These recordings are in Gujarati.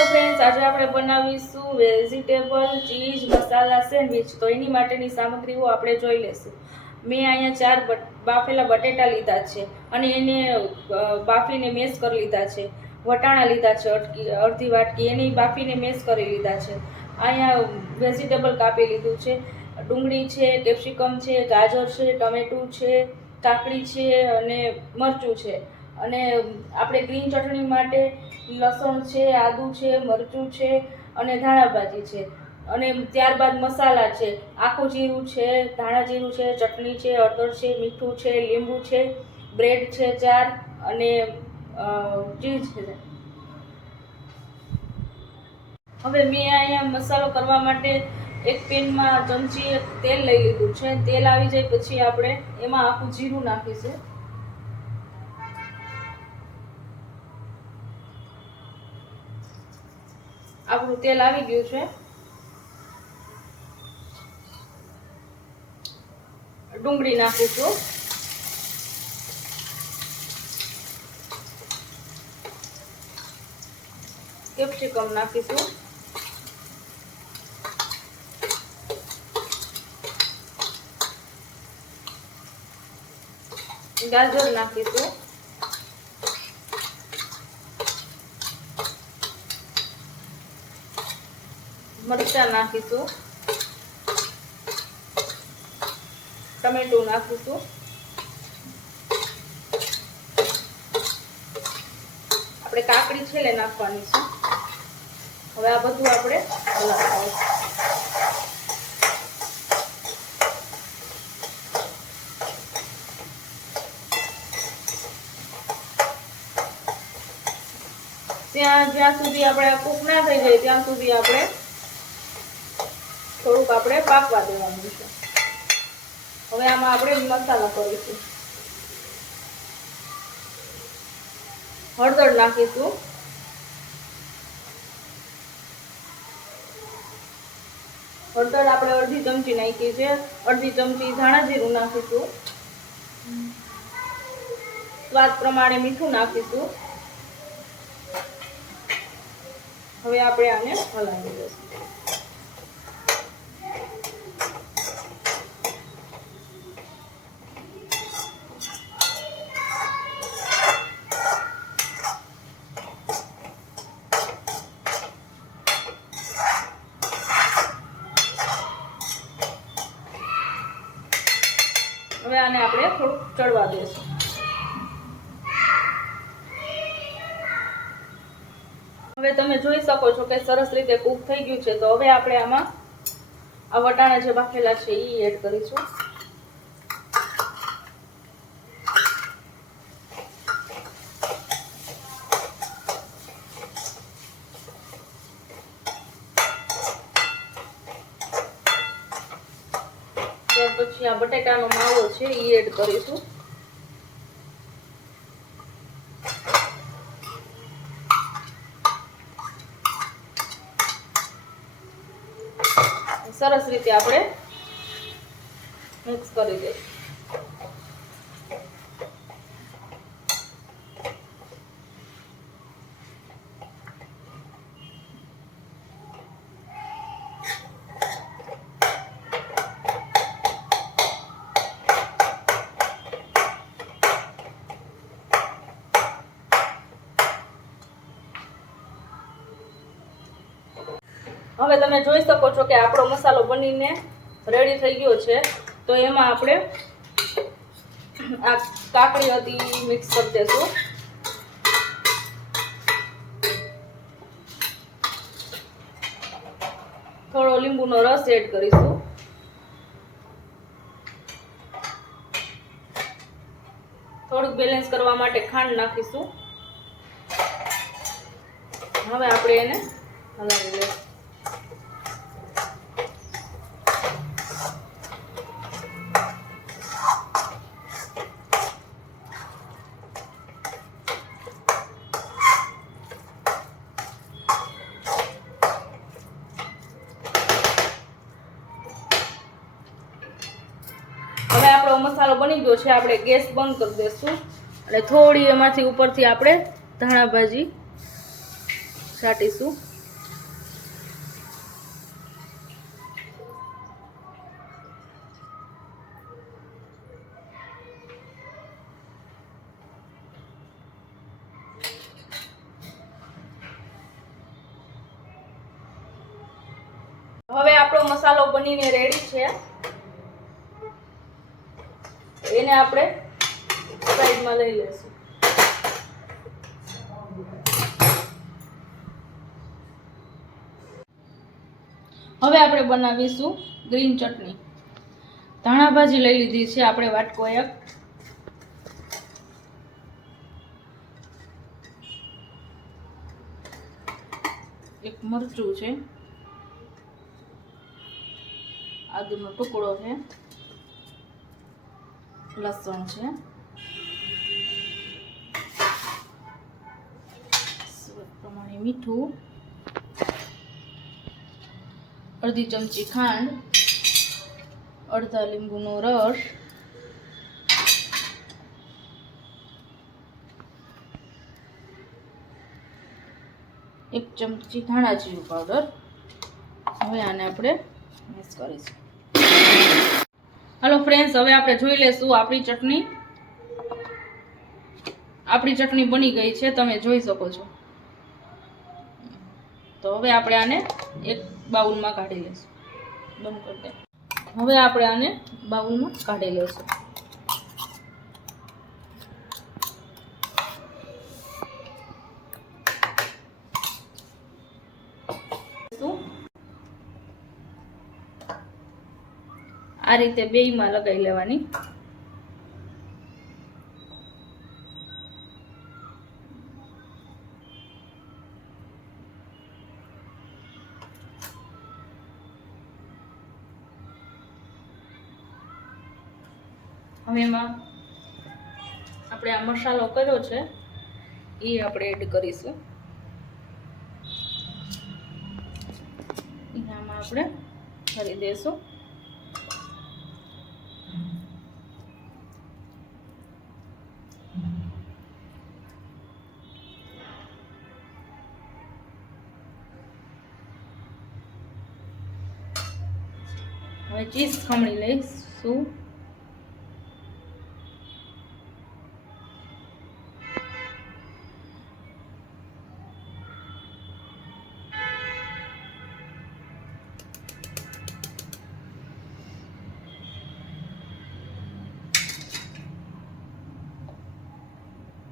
હેલો ફ્રેન્ડ્સ, આજે આપણે બનાવીશું વેજીટેબલ ચીઝ મસાલા સેન્ડવિચ। તો એની માટેની સામગ્રીઓ આપણે જોઈ લેશું। મેં અહીંયા 4 બાફેલા બટેટા લીધા છે અને એને બાફીને મેશ કરી લીધા છે। વટાણા લીધા છે અડધી વાટકી, એને બાફીને મેશ કરી લીધા છે। અહીંયા વેજીટેબલ કાપી લીધું છે, ડુંગળી છે, કેપ્સિકમ છે, ગાજર છે, ટમેટું છે, કાકડી છે અને મરચું છે। અને આપણે ગ્રીન ચટણી માટે લસણ છે, આદુ છે, મરચું છે અને ધાણાભાજી છે। અને ત્યારબાદ મસાલા છે, આખું જીરું છે, ધાણા જીરું છે, ચટણી છે, હળદર છે, મીઠું છે, લીંબુ છે, બ્રેડ છે 4 અને ચીઝ છે। હવે મેં અહીંયા મસાલો કરવા માટે એક પેનમાં ચમચી તેલ લઈ લીધું છે। તેલ આવી જાય પછી આપણે એમાં આખું જીરું નાખીશું। આપણું તેલ આવી ગયું છે। ડુંગળી નાખીશું, કેપ્સિકમ નાખીશું, ગાજર નાખીશું, મરચાં નાખીશું, ટમેટું નાખીશું। આપણે કાકડી છેલ્લે નાખવાની છે। હવે આ બધું આપણે હલાવવાનું છે। જ્યાં સુધી આપણે કૂક ના થઈ જાય ત્યાં સુધી આપણે થોડુંક આપણે પાકવા દેવાનું છે। હવે આમાં આપણે મસાલા કરીશું। હળદર નાખીશું, હળદર આપણે અડધી ચમચી નાખી છે। અડધી ચમચી ધાણા જીરું નાખીશું, સ્વાદ પ્રમાણે મીઠું નાખીશું। હવે આપણે આને હલાવી દઈશું। હવે આને આપણે થોડુંક ચડવા દઈશું। હવે તમે જોઈ શકો છો કે સરસ રીતે કૂક થઈ ગયું છે। તો હવે આપણે આમાં આ વટાણા જે બાફેલા છે એ એડ કરીશું। ત્યાર પછી આ બટેટાનો માવો છે એ એડ કરીશું। સરસ રીતે આપણે મિક્સ કરી દઈશું। હવે તમે જોઈ શકો છો કે આપણો મસાલો બનીને રેડી થઈ ગયો છે। તો એમાં આપણે આ કાકડી હતી મિક્સ કરી દઈશું। થોડો લીંબુનો રસ એડ કરીશું। થોડુંક બેલેન્સ કરવા માટે ખાંડ નાખીશું। હવે આપણે એને હલાવી લઈશું। હવે આપણો મસાલો બની ગયો છે। આપણે ગેસ બંધ કરી દઈશું અને થોડી એમાંથી ઉપરથી આપણે ધાણા ભાજી છાંટીશું। આપણો મસાલો બનીને રેડી છે. એને આપણે સાઈડમાં લઈ લેશું. હવે આપણે બનાવીશું ગ્રીન ચટણી. ધાણા ભાજી લઈ લીધી છે આપણે વાટકો એક મરચું છે, આદુનો ટુકડો છે, લસણ છે, સ્વાદ પ્રમાણે મીઠું, અડધી ચમચી ખાંડ, અડધા લીંબુનો રસ, એક ચમચી ધાણા જીરું પાવડર. હવે આને આપણે મિક્સ કરીશું. હાલો ફ્રેન્ડ્સ, હવે આપણે જોઈ લેશું આપણી ચટણી બની ગઈ છે, તમે જોઈ શકો છો. તો હવે આપણે આને એક બાઉલમાં કાઢી લેશું. બંધ કરી દે. હવે આપણે આને બાઉલમાં કાઢી લેશું. આ રીતે બેયમાં લગાવી લેવાની. હવે એમાં આપણે આ મસાલો કર્યો છે એ આપણે એડ કરીશું. એનામાં આપણે ભરી દઈશું. હવે ચીઝ ખમણી લઈશું.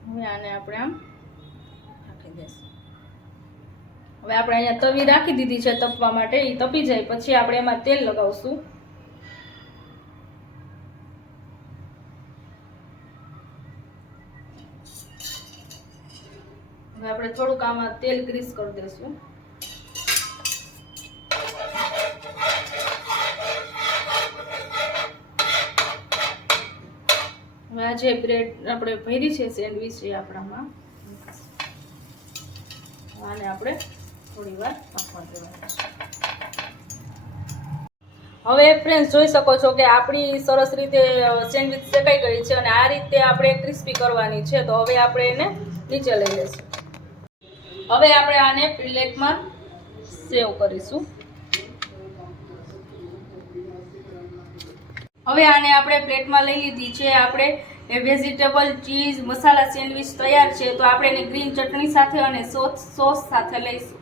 હવે આને આપણે આમ રાખી દઈશું. હવે આપણે અહીંયા તવી રાખી દીધી છે તપવા માટે. એ તપી જાય પછી આપણે એમાં તેલ લગાવશું. હવે આપણે થોડુંક આમાં તેલ ગ્રીસ કરી દઈશું. હવે આ જે બ્રેડ આપણે ભરી છે સેન્ડવીચ એ આપણામાં આને આપણે થોડી વાર પાકવા દેવાનું. હવે ફ્રેન્ડ્સ જોઈ શકો છો કે આપણી સરસ રીતે સેન્ડવીચ શેકાઈ ગઈ છે અને આ રીતે આપણે ક્રિસ્પી કરવાની છે. તો હવે આપણે એને નીચે લઈ લઈશું. હવે આપણે આને પ્લેટમાં સેવ કરીશું. હવે આને આપણે પ્લેટમાં લઈ લીધી છે. આપણે વેજીટેબલ ચીઝ મસાલા સેન્ડવીચ તૈયાર છે. તો આપણે એને ગ્રીન ચટણી સાથે અને સોસ સાથે લઈશું.